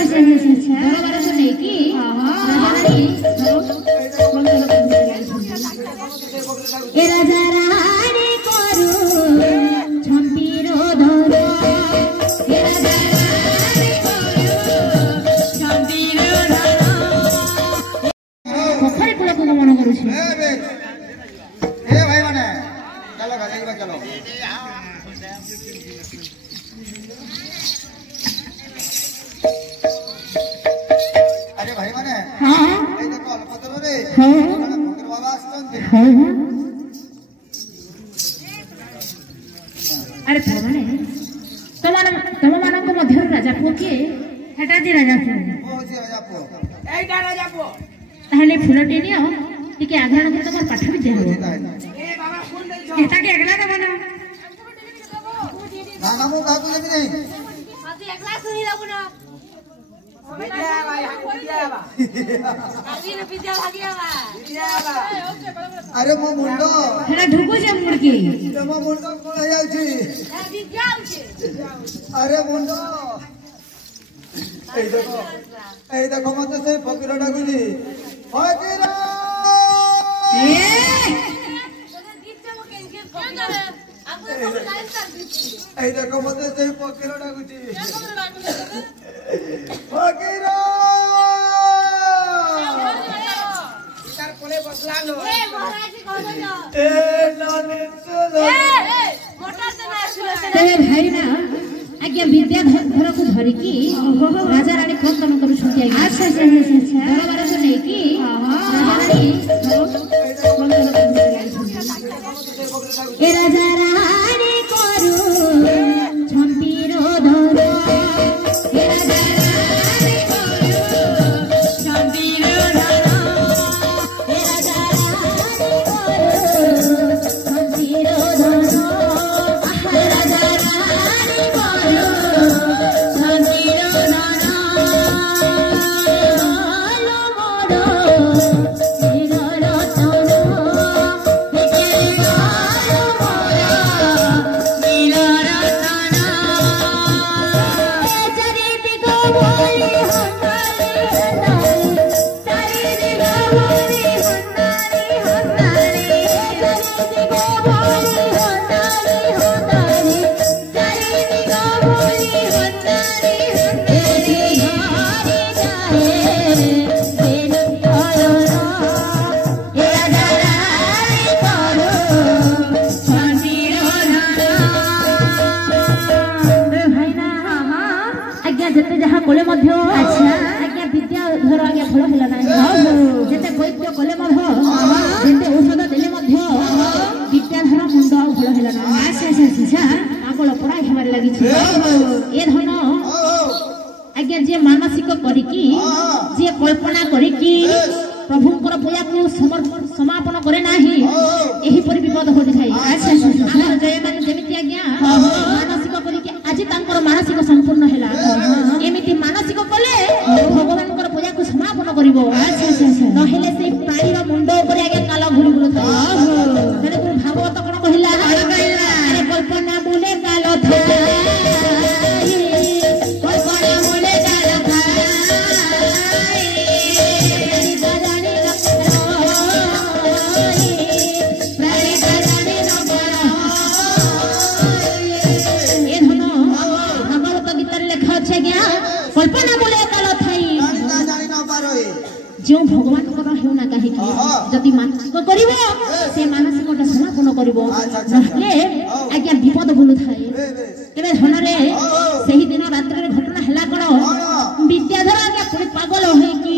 दरबार को लेकी ए राजा रानी करू छंपीरो धर ए राजा रानी करू छंपीरो धर पोखरी कूल को मन करूछि ए भाई माने चलो गाइबा चलो अरे भाई माने हां ए देखो अलपत्र रे हां फकीर बाबा आस्तंते हां अरे भगवान तम मानक मध्य राजा पुओ किए हेटा जी राजा पुओ एटा राजा पुओ ताहले फुलटी नियो टिके आग्रहण कर तमर पाठ विद्या हो ए बाबा सुन दे जो एटा के अगला देबो ना ना मु काकू देबी नहीं अति अगला सुनी लागो ना विद्या भाई विद्या बा आदि ने विद्या भागिया बा अरे मो मुंडो हेरा ढुकु जे मुड़की तो मो मुंडो कोळ जाउची विद्या आउची अरे मुंडो ए देखो मते से फकीर डाकुजी फकीर ए ए देखो मते से फकीर डाकुजी फकीर तार कोले बसलानो ए महाराज कहलो ए नानी चलो ए मोटा से ना आसिलो ते भाई ना आज्ञा विद्याधर को धरी की राजा रानी कौन काम करू छथि अच्छा दरबार को नै की राजा रानी ए राजा रानी करू छंपीरो धर ए राजा रानी करू छंपीरो धर ए राजा रानी करू छंपीरो धर ए राजा रानी करू छंपीरो धर लो मोरो तेरो रतन कोले मध्य अच्छा आज्ञा विद्याधर आज्ञा फल हेला ना जेते वैद्य कोले मध्य जेते औषध देले मध्य विद्याधर मुंड आ फल हेला ना अच्छा आगळ पढाई हेबार लागि छ ए धन आज्ञा जे मानसिक करी की जे कल्पना करी की प्रभुंकर पूजा को समापन करे नाही एही परि विपद होती थाई अच्छा हमर जय माने जेमिति आज्ञा मानसिक करी की आज तांकर मानसिक संपूर्ण हेला एमिति मानसिक कले भगवानकर पूजा को समापन करिवो अच्छा नहेले से प्राणी रो मुंड ऊपर आगे काला घुरी घुरी था माने को भागवत कोन कहिला अरे कल्पना बोले कालो था कल्पना बोले कालो था कल्पना बोले कालो थाई जानि न पारो जो भगवान को हेउ ना काहे कि जति मानसिक करिवो से मानसिक को समापन करिवो नहले आज्ञा विपद बोलु थाई केबे धनरे सही दिन रात्रि रे घटना हला कोन विद्याधर आज्ञा पुरी पागल होई कि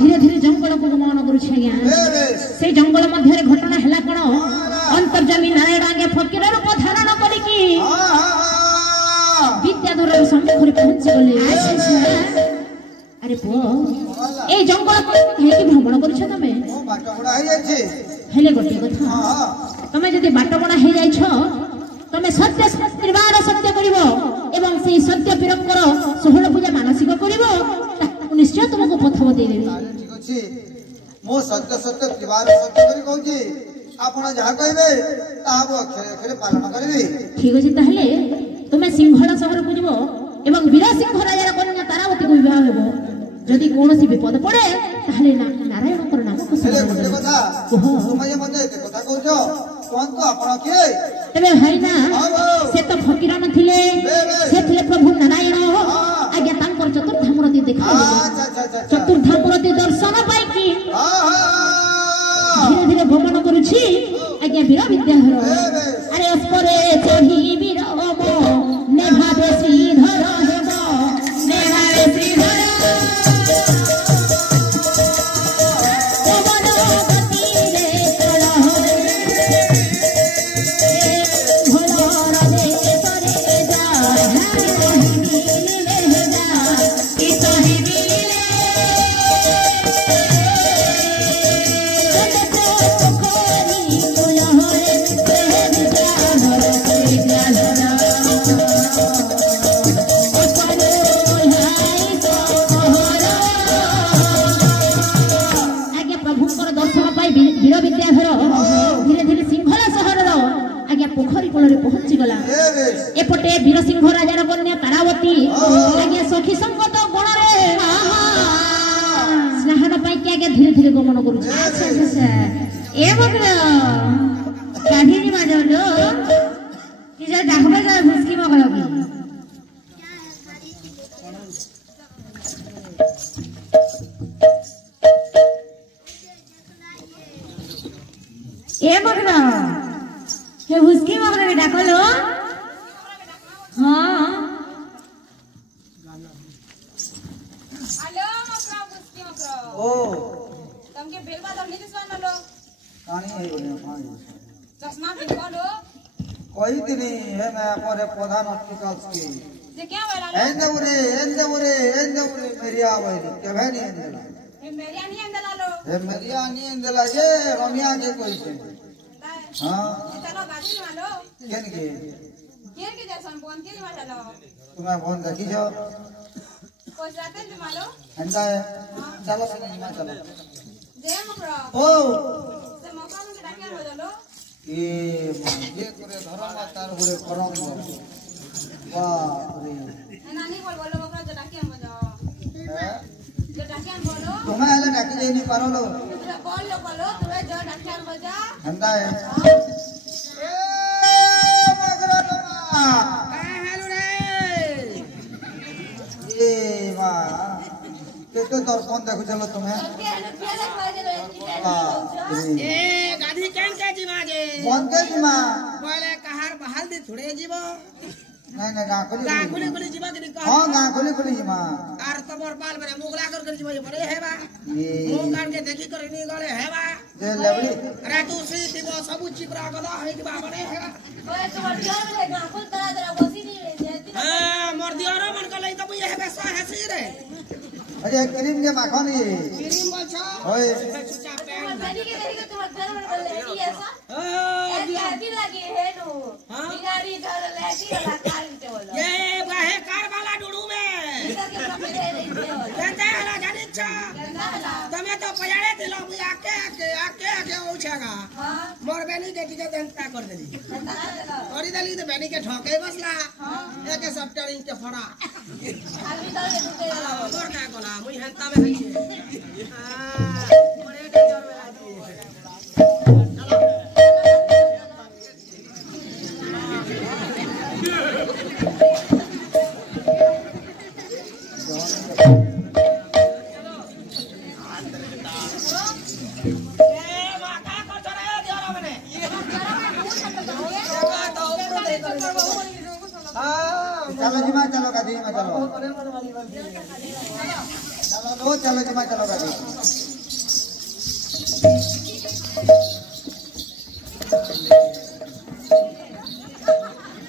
धीरे धीरे जंगल को गमन करू छै आज्ञा से जंगल मध्य रे घटना हला कोन अंतर्जामी नारायण आज्ञा फकीर रूप धारण करी कि विद्याधर सम्मुख रे पहुंच गले अरे पो ए जंगल को हे कि भ्रमण करू छ तमे बाटा बडा हे जाय छै हेले गोटे कथा तमे जदी बाटा बडा हे जाय छ तमे सत्य निर्वाण सत्य करिवो एवं से सत्य पिरंकर सोहळ पूजा मानसिक करिवो निश्चय तुमको पथ देबे ठीक अछि मो सत्य सत्य निर्वाण सत्य करि कहू छी आपण जहा कहबे ताबो अक्षरे अक्षरे पालन करबी ठीक अछि ताहले तुमे सिंहळ शहर को जीवो এবং বীরসিংহ রাজার কন্যা তারাবতীকে বিবাহ ହେବ যদি কୌଣସି ବିପଦ ପଡ଼େ ତାହେଲେ ନାରାୟଣଙ୍କର ନାମକୁ ତେବେ ଭାଇନା ସେ ତ ଫକୀର ନଥିଲେ ସେ ଥିଲେ ପ୍ରଭୁ ନାରାୟଣ ଆଜ୍ଞା ତାଙ୍କର ଚତୁର୍ଦ୍ଧାମୂର୍ତ୍ତି ଦେଖାଇଲେ ଚତୁର୍ଦ୍ଧାମୂର୍ତ୍ତି ଦର୍ଶନ ପାଇକି ଧୀରେ ଧୀରେ ଭ୍ରମଣ କରୁଛି ଆଜ୍ଞା ବୀର ବିଦ୍ୟାଧର ଆରେ ଅସ୍ପରେ ଚଢି ବୀର ନେଭାବେ ଶ୍ରୀଧର ହେବ ନେଭାବେ ଶ୍ରୀଧର पोखरी कूल पहुंची गला एपटे वीरसिंह राजार कन्या तारावती आगे सखी संगत गुण रे स्नान पाई के आगे धीरे धीरे गमन करू अच्छा अच्छा ए मगर काढीनी माजो जो कि जे डाकबे जा भुसकी मगल की ए मगर ये हुस्की मगरे बेटा कलो हां हेलो मकरा हुस्की मकरा ओ तमके बेलबा दम नहीं सुन लो पानी है बोले पानी चश्मा पिन लो कोई दिन है मैं पर प्रधान हॉस्पिटल के जे क्या वाला एंदवरे मेरी आवे के भाई एंदला ये मेरिया नहीं एंदला लो ये मेरिया नहीं एंदला ये रमिया के कोई से हां चलो गाड़ी में लो केन के जैसा फोन के में चलो तुम्हें फोन देखी जो कोई जाते में मालो अंदा है चलो सिनेमा चलो जे मकरा ओ से मकरा में डाके हो चलो ये करे धर्म तार हुए करम बाप रे नानी बोलो मकरा जो डाके हम जाओ हैं जो डाके हम बोलो तुम्हें आले डाके ले नहीं पारो लो बोलो तुम्हें जो डाके हम बजा अंदा है ए मगरा का हेलो रे ए वाह केते दर्पण देखु चलो तुम्हें ए गाड़ी केन के जीवा जे बंद के जीवा बोले कहार बहाल दे थोड़े जीवो नहीं गाखुली जीवा के निका हां गाखुली जीवा आर तमर बाल बरे मुगला कर जीवा ये बड़े हेबा मुंह काट के देखी कर नी गले हेबा जे लेवली अरे तू सी दिबो सब चिपरा गदा है दिबा बड़े हेबा ओए तुम्हार दियार में गाखुल तरा बसी नहीं जेती हां मोर दियार मन का लई तो ये हेबे सा हसी रे अरे क्रीम के माखन ये क्रीम बोलछा ओए छुचा पेन बनी के देखी तुम्हार घर में लेती ऐसा ऐसी लगी है नु बिगाड़ी धर लेती वाला कार के बोलो ये वाहे कार वाला डुडू में इधर के प्रॉफिट है नहीं दे गंदा हला जानी छा गंदा तमे तो पयाड़े दिलो मुया आके उछेगा हां मोर बेनी के टिके देंता कर देली करी देली तो बेनी के ठोके बसला एके सब टरिंग के फड़ा आदमी दल के ढुके मोर का कोला मुई हंता में हई हां बड़े डेंजर में लागी चलो जी मां चलो गाड़ी में चलो चलो जी मां चलो गाड़ी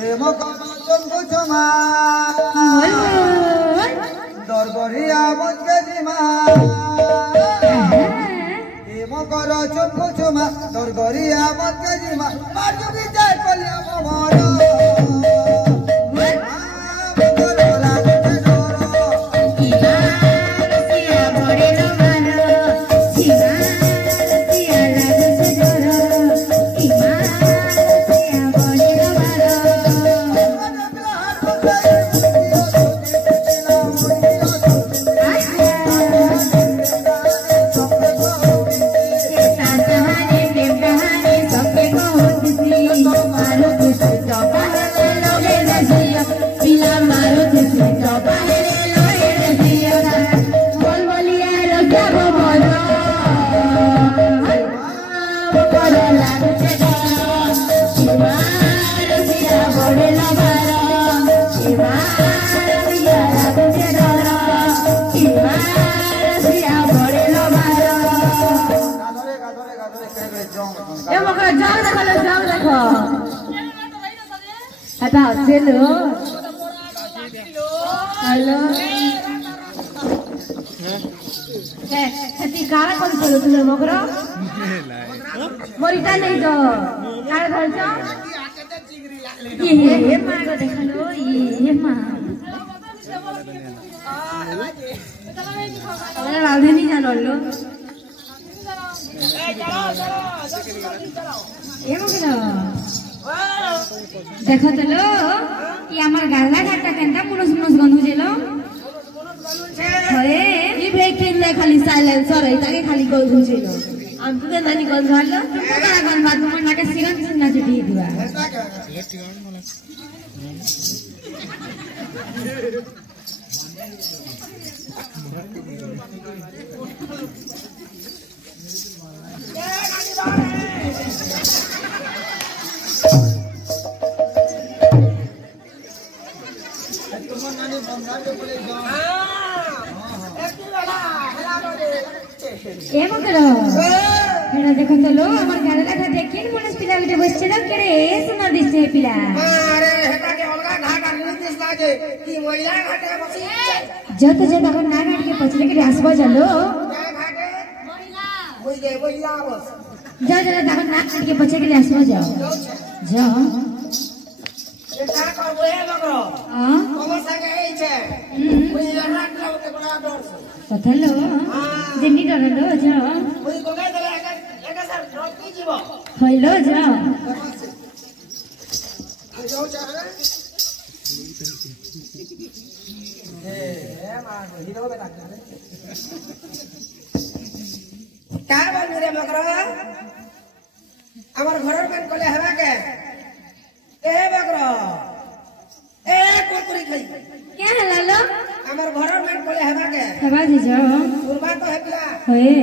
एमो कम कुछ मां दरबरिया मत के जी मां एमो करो चुप कुछ मां दरबरिया मत के जी मां मार जो की जाय कलिया मोरो मगर जाओ देखो लो जाओ देखो आता चलो हेलो खेती काला कौन करो तुम मगर मरिता नहीं तो काला धरछ ये मां को देखो लो ये मां अरे राधे जानो लो देख चलो ये हमार गाला घाटा केनता मुनस मुनस गंधु जेलो अरे ये भेकिन ले खाली साइलेंसर है ताके खाली गंधु जेलो हम तो नानी गंधु हालो तुम तो करा गंधु तुम नाके सिगन सिगन नाच दी दिवा ఏమో కరో ఎడా देखो चलो हमर गाले का देखिन मनस पिला गुटे बसछे केरे सुंदर दिसे पिला अरे हेता के अलगा घाट आनी दिस लागे की महिला घाटे बसी जत जत अगर ना घाट के पछले के आसबा चलो घाटे महिला होई गए महिला बस जा जा अगर ना घाट के पछले के आसबा जाओ जाओ ये का करबो हे मगरो हां कमर संगे ए छे महिला रात लागे बड़ा डर से पथलो जिंदी डरलो जाओ ओई गोगा देला एक सर रोटी जीवो हेलो जाओ जाओ चाहे ए मां हिरो बेटा का बोल रे मगरो हमर घरर में कोले हवा के ए मगरो ए कुरकुरी खाई क्या है लालो हमर घरर में कोले हवा के हवा जी जाओ सुरबा तो है पिला होए